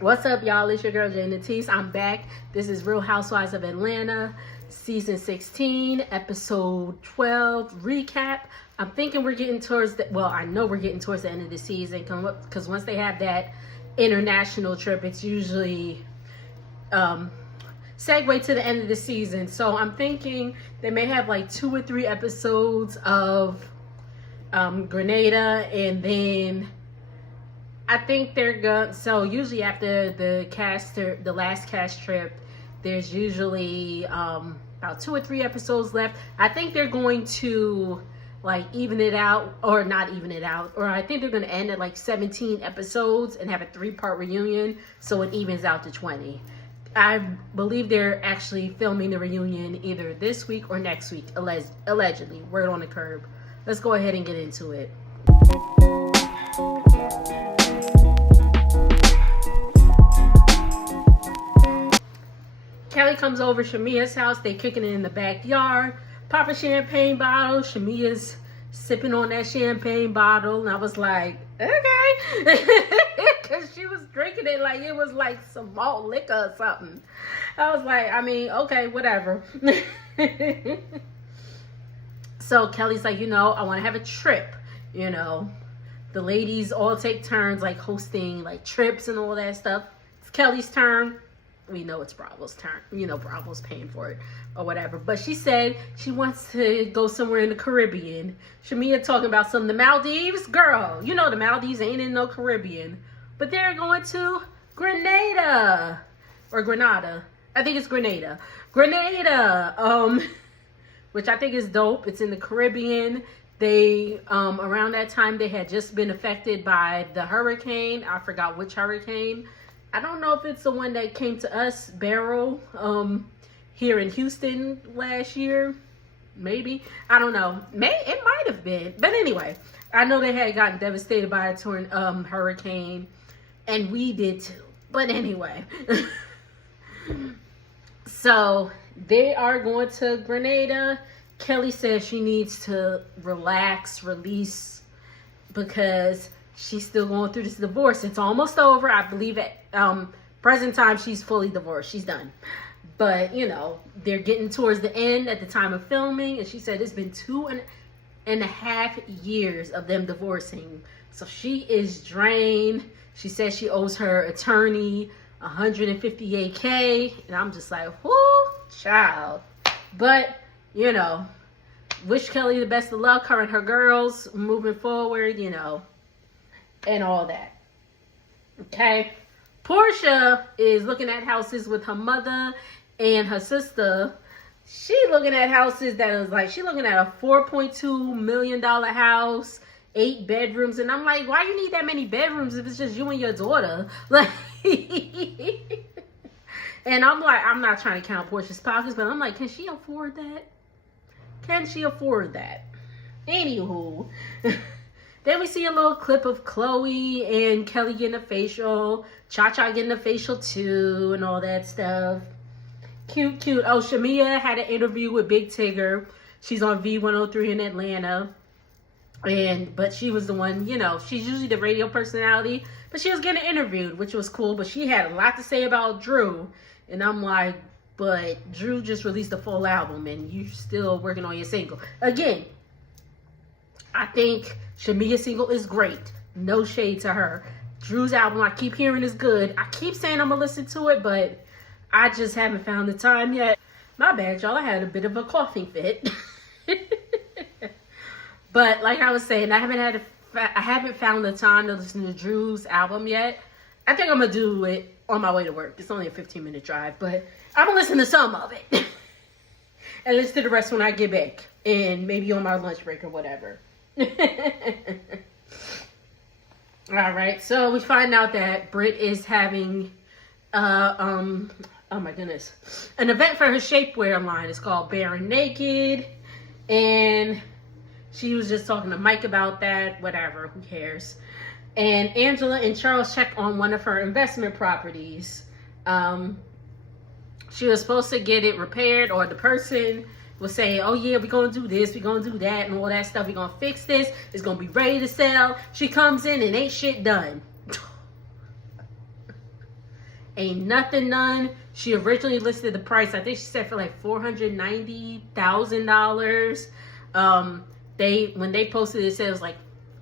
What's up, y'all? It's your girl, Jane Tease. I'm back. This is Real Housewives of Atlanta, Season 16, Episode 12 recap. I'm thinking we're getting towards I know we're getting towards the end of the season because once they have that international trip, it's usually segue to the end of the season. So I'm thinking they may have like 2 or 3 episodes of Grenada, and then I think they're going. So usually after the last cast trip, there's usually about 2 or 3 episodes left. I think they're going to like even it out, or not even it out, or I think they're going to end at like 17 episodes and have a 3-part reunion, so it evens out to 20. I believe they're actually filming the reunion either this week or next week, allegedly. Word on the curb. Let's go ahead and get into it. Kelly comes over Shamia's house. They kicking it in the backyard. Pop a champagne bottle. Shamia's sipping on that champagne bottle. And I was like, okay. Because she was drinking it like it was like some malt liquor or something. I was like, I mean, okay, whatever. So Kelly's like, I want to have a trip. The ladies all take turns like hosting like trips and all that stuff. It's Kelly's turn. We know it's Bravo's turn. Bravo's paying for it or whatever. But she said she wants to go somewhere in the Caribbean. Shamia talking about the Maldives. Girl, the Maldives ain't in no Caribbean. But they're going to Grenada. Or Grenada. I think it's Grenada. Grenada. Which I think is dope. It's in the Caribbean. They, around that time, they had just been affected by the hurricane. I forgot which hurricane. I don't know if it's the one that came to us, Beryl, here in Houston last year. Maybe. I don't know. It might have been. But anyway, I know they had gotten devastated by a hurricane. And we did too. But anyway. So, they are going to Grenada. Kelly says she needs to relax, release, because she's still going through this divorce. It's almost over. I believe at present time she's fully divorced. She's done. But, they're getting towards the end at the time of filming. And she said it's been 2.5 years of them divorcing. So she is drained. She says she owes her attorney $158K. And I'm just like, whoo, child. But, wish Kelly the best of luck, her and her girls moving forward, and all that. Okay. Portia is looking at houses with her mother and her sister. She looking at houses that is like, she looking at a $4.2 million house, 8 bedrooms. And I'm like, why you need that many bedrooms if it's just you and your daughter? Like, and I'm like, I'm not trying to count Portia's pockets, but I'm like, can she afford that? Can she afford that? Anywho. Then we see a little clip of Chloe and Kelly getting a facial. Cha-Cha getting a facial too and all that stuff. Cute, cute. Oh, Shamia had an interview with Big Tigger. She's on V103 in Atlanta. But she was the one, she's usually the radio personality. But she was getting interviewed, which was cool. But she had a lot to say about Drew. And I'm like, but Drew just released a full album and you still working on your single. Again, I think Shamia's single is great. No shade to her. Drew's album, I keep hearing is good. I keep saying I'm going to listen to it, but I just haven't found the time yet. My bad, y'all. I had a bit of a coughing fit. But like I was saying, I haven't found the time to listen to Drew's album yet. I think I'm going to do it on my way to work. It's only a 15-minute drive, but I'm going to listen to some of it. And listen to the rest when I get back. And maybe on my lunch break or whatever. Alright, so we find out that Britt is having oh my goodness, an event for her shapewear line. It's called Bare and Naked, and she was just talking to Mike about that. Whatever, who cares? And Angela and Charles check on one of her investment properties. She was supposed to get it repaired, or the person was saying, oh yeah, we're going to do this, we're going to do that, and all that stuff. We're going to fix this. It's going to be ready to sell. She comes in and ain't shit done. Ain't nothing none. She originally listed the price, I think she said for like $490,000. When they posted it, said it was like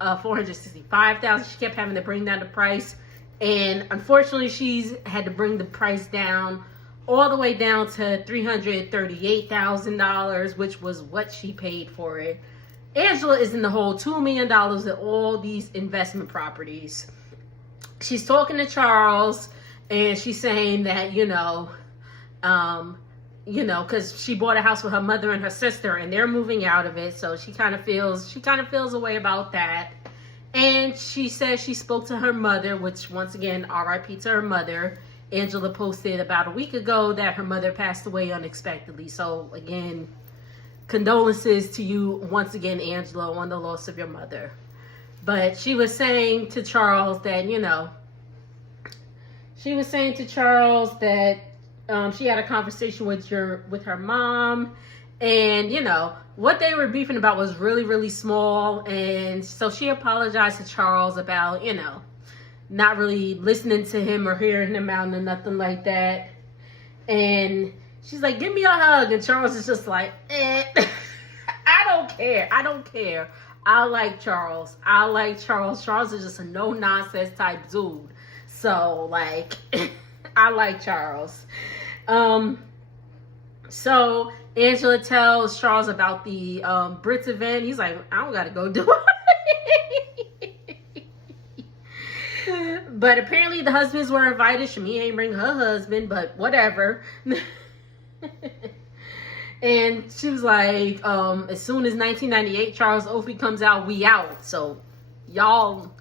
$465,000. She kept having to bring down the price, and unfortunately she's had to bring the price down all the way down to $338,000, which was what she paid for it. Angela is in the hole $2 million in all these investment properties. She's talking to Charles, and she's saying that, because she bought a house with her mother and her sister, and they're moving out of it, so she kind of feels a way about that. And she says she spoke to her mother, which, once again, RIP to her mother. Angela posted about a week ago that her mother passed away unexpectedly. So, again, condolences to you once again, Angela, on the loss of your mother. But she was saying to Charles that, she had a conversation with her mom, and what they were beefing about was really, really small. And so she apologized to Charles about not really listening to him or hearing him out and nothing like that. And she's like, give me a hug. And Charles is just like, I don't care. I like Charles. Charles is just a no-nonsense type dude. So, like, I like Charles. So Angela tells Charles about the Brits event. He's like, I don't gotta go do it. But apparently the husbands were invited. Shamia ain't bring her husband, but whatever. And she was like, as soon as 1998 Charles Oakley comes out, we out. So y'all,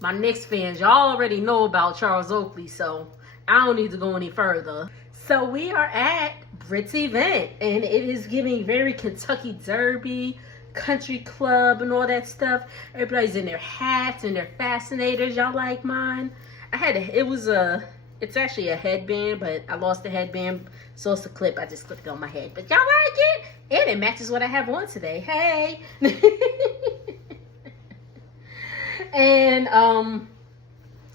my Knicks fans, y'all already know about Charles Oakley, so I don't need to go any further. So we are at Brit's event, and it is giving very Kentucky Derby, country club, and all that stuff. Everybody's in their hats and their fascinators. Y'all like mine? It's actually a headband, but I lost the headband, so it's a clip. I just clipped it on my head. But y'all like it? And it matches what I have on today. Hey! And,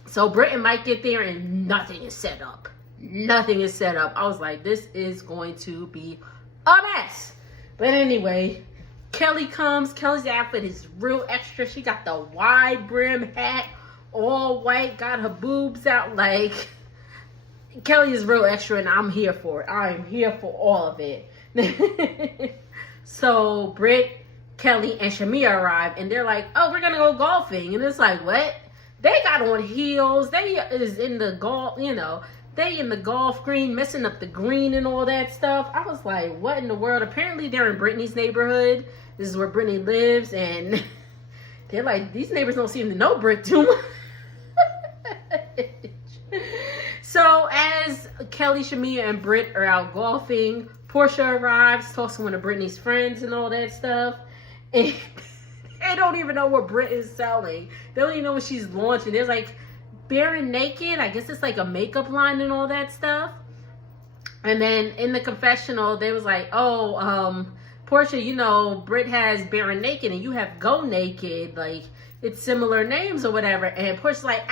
so Brit and Mike get there, and nothing is set up. I was like, this is going to be a mess. But anyway, Kelly comes. Kelly's outfit is real extra. She got the wide brim hat, all white, got her boobs out. Like, Kelly is real extra, and I'm here for it. I am here for all of it. So Brit, Kelly, and Shamia arrive, and they're like, oh, we're gonna go golfing. And it's like, what? They got on heels. They is in the golf, they in the golf green, messing up the green and all that stuff. I was like, what in the world? Apparently they're in Brittany's neighborhood. This is where Brittany lives, and they're like, these neighbors don't seem to know Brit too much. So as Kelly, Shamia, and Brit are out golfing, Portia arrives, talks to one of Brittany's friends and all that stuff. And they don't even know what Brit is selling. They don't even know what she's launching. There's like Bare and Naked. I guess it's like a makeup line and all that stuff. And then in the confessional, they was like, oh, Portia, Brit has Bare and Naked and you have Go Naked. Like, it's similar names or whatever. And Portia's like,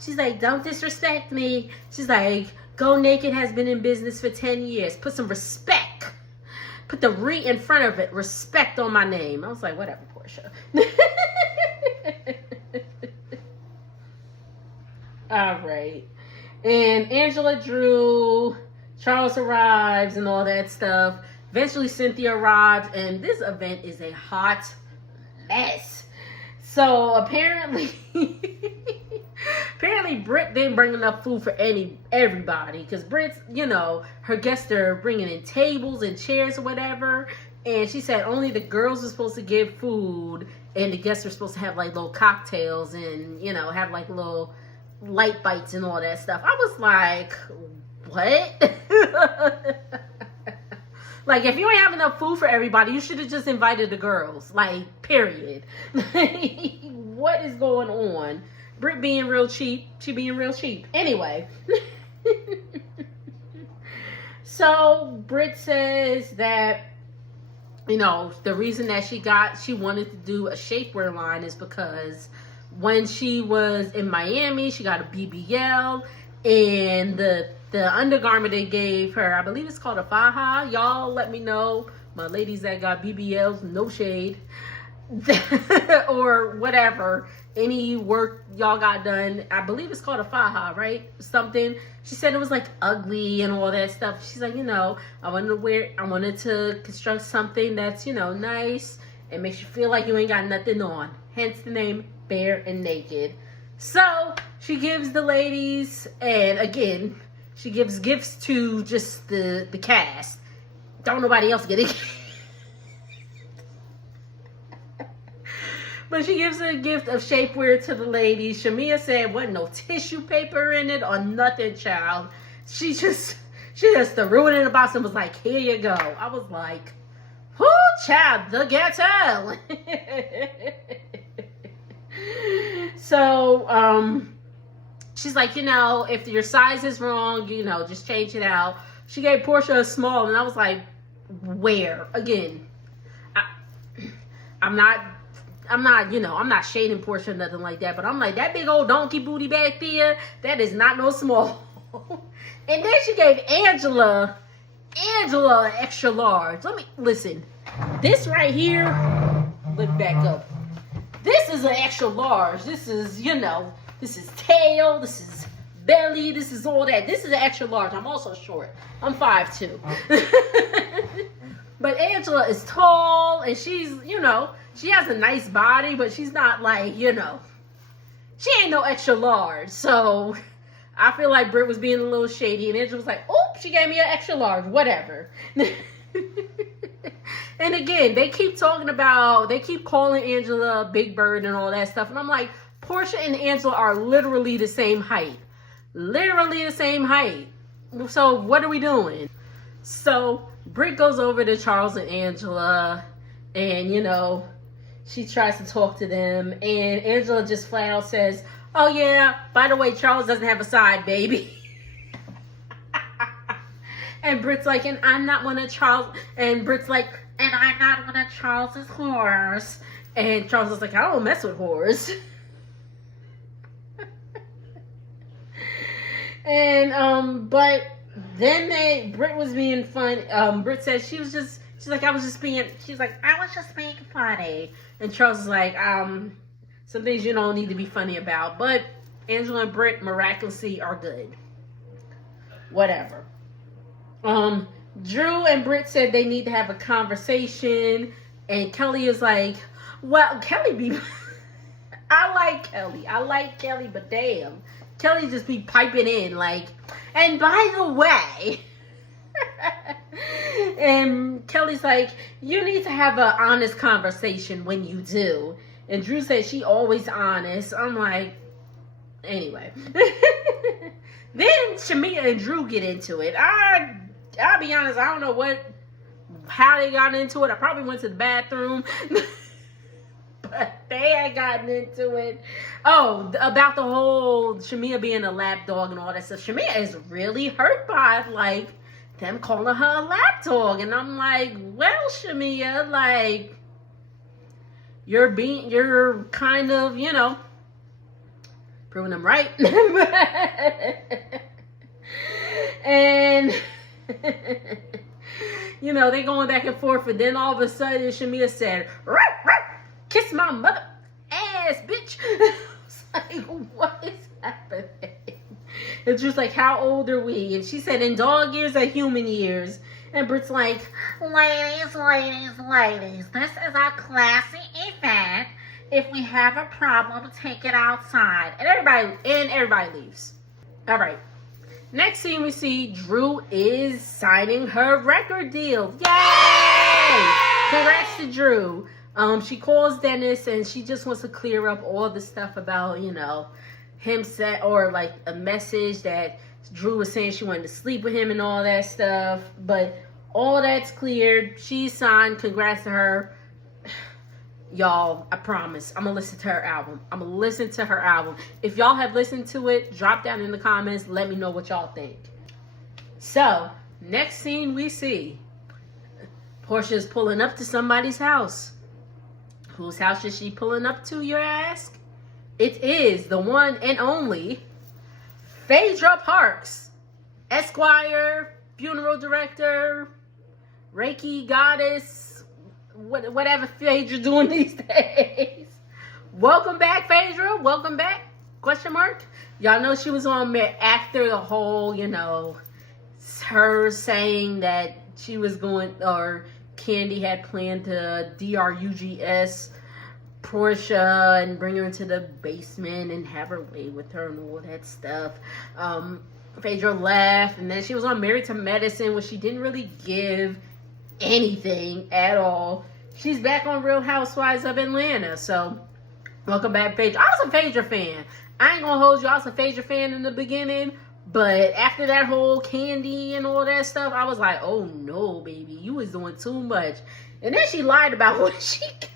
She's like, don't disrespect me. She's like, Go Naked has been in business for 10 years. Put some respect. Put the re in front of it. Respect on my name. I was like, whatever, Portia. All right. And Angela drew, Charles arrives and all that stuff. Eventually Cynthia arrives, and this event is a hot mess. So apparently Brit didn't bring enough food for everybody, because Brit's, her guests are bringing in tables and chairs or whatever, and she said only the girls are supposed to give food, and the guests are supposed to have like little cocktails and have like little light bites and all that stuff. I was like, what? Like, if you ain't have enough food for everybody, you should have just invited the girls. Like, period. Like, what is going on? Brit being real cheap. She being real cheap. Anyway. So, Brit says that, the reason that she wanted to do a shapewear line is because when she was in Miami, she got a BBL. And the undergarment they gave her, I believe it's called a faja. Y'all let me know. My ladies that got BBLs, no shade. Or whatever. Any work y'all got done. I believe it's called a faja, right? Something. She said it was like ugly and all that stuff. She's like, I wanted to construct something that's, nice and makes you feel like you ain't got nothing on. Hence the name Bare and Naked. So she gives the ladies, and again, she gives gifts to just the cast. Don't nobody else get it. But she gives a gift of shapewear to the ladies. Shamia said, wasn't no tissue paper in it or nothing, child. She just threw it in a box and was like, here you go. I was like, whoo, child, the ghetto. So, she's like, if your size is wrong, just change it out. She gave Portia a small, and I was like, where? Again, I'm not shading Portia or nothing like that, but I'm like, that big old donkey booty back there, that is not no small. And then she gave Angela an extra large. Listen, this right here, look back up. This is an extra large. This is, this is tail, this is belly, this is all that. This is an extra large. I'm also short. I'm 5'2". But Angela is tall, and she's, she has a nice body, but she's not like, she ain't no extra large. So I feel like Britt was being a little shady, and Angela was like, oh, she gave me an extra large, whatever. And again, they keep calling Angela Big Bird and all that stuff. And I'm like, Portia and Angela are literally the same height. Literally the same height. So what are we doing? So Britt goes over to Charles and Angela, and, she tries to talk to them. And Angela just flat out says, oh, yeah, by the way, Charles doesn't have a side, baby. And Britt's like, and I'm not one of Charles. And Britt's like, and I'm not one of Charles's whores. And Charles was like, I don't mess with whores. And, but then Britt was being fun. Britt said she's like, I was just being funny. And Charles is like, some things you don't need to be funny about. But Angela and Britt miraculously are good. Whatever. Drew and Britt said they need to have a conversation, and Kelly is like, well, Kelly be I like Kelly, but damn, Kelly just be piping in like, and by the way, and Kelly's like, you need to have an honest conversation when you do. And Drew said she always honest. I'm like, anyway. Then Shamia and Drew get into it. I'll be honest, I don't know how they got into it. I probably went to the bathroom. But they had gotten into it. Oh, about the whole Shamia being a lap dog and all that stuff. Shamia is really hurt by it, like, them calling her a lap dog. And I'm like, well, Shamia, like, you're kind of, proving them right. And they going back and forth, and then all of a sudden Shamia said, kiss my mother ass, bitch. I was like, what is happening? It's just like, how old are we? And she said, in dog years or human years. And Britt's like, ladies, this is a classy event. If we have a problem, take it outside. And everybody leaves. All right. Next scene we see Drew is signing her record deal. Yay! Congrats to Drew. She calls Dennis and she just wants to clear up all the stuff about, him or like a message that Drew was saying she wanted to sleep with him and all that stuff. But all that's cleared. She signed. Congrats to her. Y'all, I promise, I'm going to listen to her album. If y'all have listened to it, drop down in the comments. Let me know what y'all think. So, next scene we see. Portia's pulling up to somebody's house. Whose house is she pulling up to, you ask? It is the one and only Phaedra Parks, Esquire, funeral director, Reiki goddess, whatever Phaedra doing these days. Welcome back, Phaedra. Welcome back. Question mark. Y'all know she was on after the whole, her saying that she was going, or Candy had planned to DRUGS Portia and bring her into the basement and have her way with her and all that stuff. Phaedra left, and then she was on Married to Medicine, where she didn't really give anything at all. She's back on Real Housewives of Atlanta, so welcome back, Phaedra. I was a Phaedra fan. I ain't gonna hold you. I was a Phaedra fan in the beginning, but after that whole Candy and all that stuff, I was like, oh no, baby, you was doing too much. And then she lied about what she did.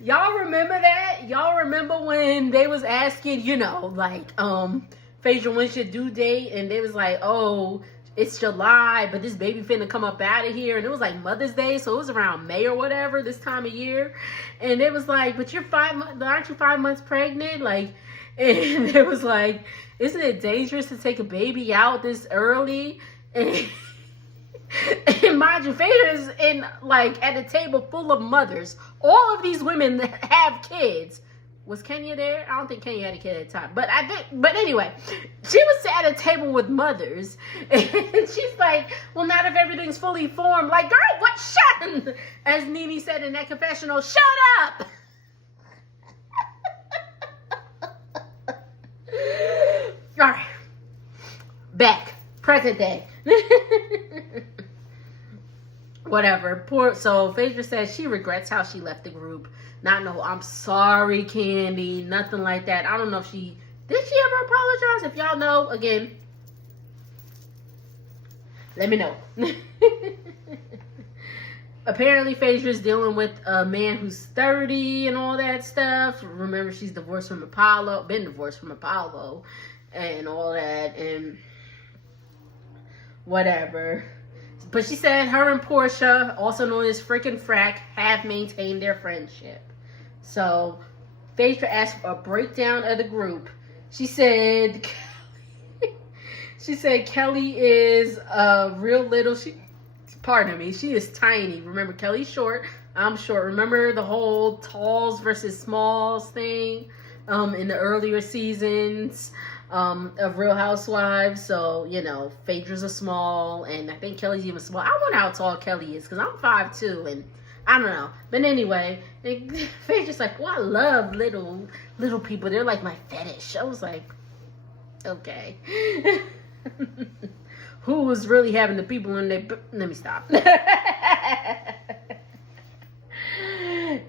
Y'all remember that? Y'all remember when they was asking, Phaedra, when's your due date? And they was like, oh, it's July, but this baby finna come up out of here. And it was like Mother's Day, so it was around May or whatever, this time of year. And it was like, but aren't you 5 months pregnant? And it was like, isn't it dangerous to take a baby out this early? And mind you, Phaedra's at a table full of mothers. All of these women have kids. Was Kenya there? I don't think Kenya had a kid at the time. But anyway, she was at a table with mothers. And she's like, well, not if everything's fully formed. Like, girl, what? Shut! As Nene said in that confessional, shut up! All right. Back. Present day. Whatever. So Phaedra says she regrets how she left the group. I'm sorry, Candy. Nothing like that. I don't know if did she ever apologize? If y'all know, again, let me know. Apparently, Phaedra's dealing with a man who's 30 and all that stuff. Remember, she's been divorced from Apollo, and all that, and whatever. But she said her and Portia, also known as Frickin' Frack, have maintained their friendship. So, Phaedra asked for a breakdown of the group. She said Kelly is real little. She is tiny. Remember, Kelly's short. I'm short. Remember the whole talls versus smalls thing in the earlier seasons of Real Housewives. So, Phaedra's a small, and I think Kelly's even small. I wonder how tall Kelly is, because I'm 5'2", and I don't know. But anyway, Phaedra's like, well, I love little people. They're like my fetish. I was like, okay. Who was really having the people in their... Let me stop.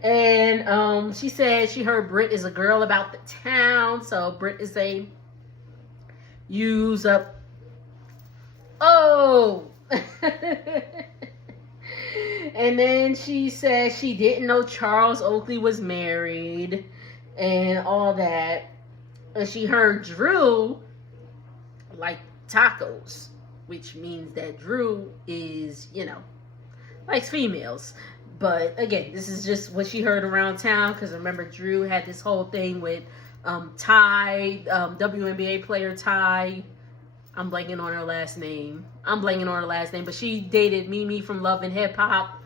And she said she heard Britt is a girl about the town. So Britt is a use up. Oh. And then she said she didn't know Charles Oakley was married and all that. And she heard Drew like tacos, which means that Drew is, likes females. But again, this is just what she heard around town, because remember, Drew had this whole thing with Ty, WNBA player Ty. I'm blanking on her last name. But she dated Mimi from Love and Hip Hop.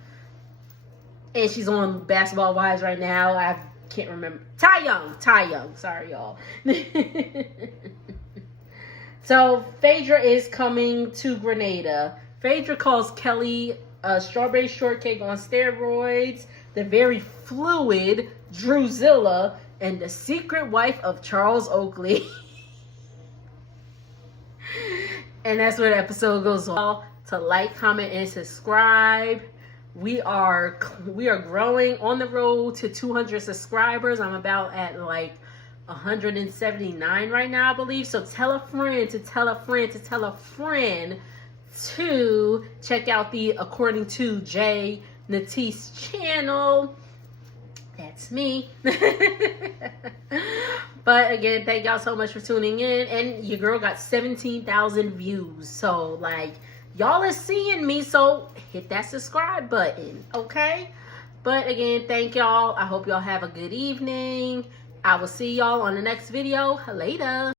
And she's on Basketball Wives right now. I can't remember. Ty Young. Sorry, y'all. So, Phaedra is coming to Grenada. Phaedra calls Kelly a strawberry shortcake on steroids, the very fluid Drewzilla, and the secret wife of Charles Oakley. And that's where the episode goes on. To like, comment, and subscribe. We are growing on the road to 200 subscribers. I'm about at 179 right now, I believe. So tell a friend to tell a friend to tell a friend to check out the According to Jay Natisse channel. That's me. But again, thank y'all so much for tuning in. And your girl got 17,000 views. So y'all are seeing me. So hit that subscribe button. Okay? But again, thank y'all. I hope y'all have a good evening. I will see y'all on the next video. Later.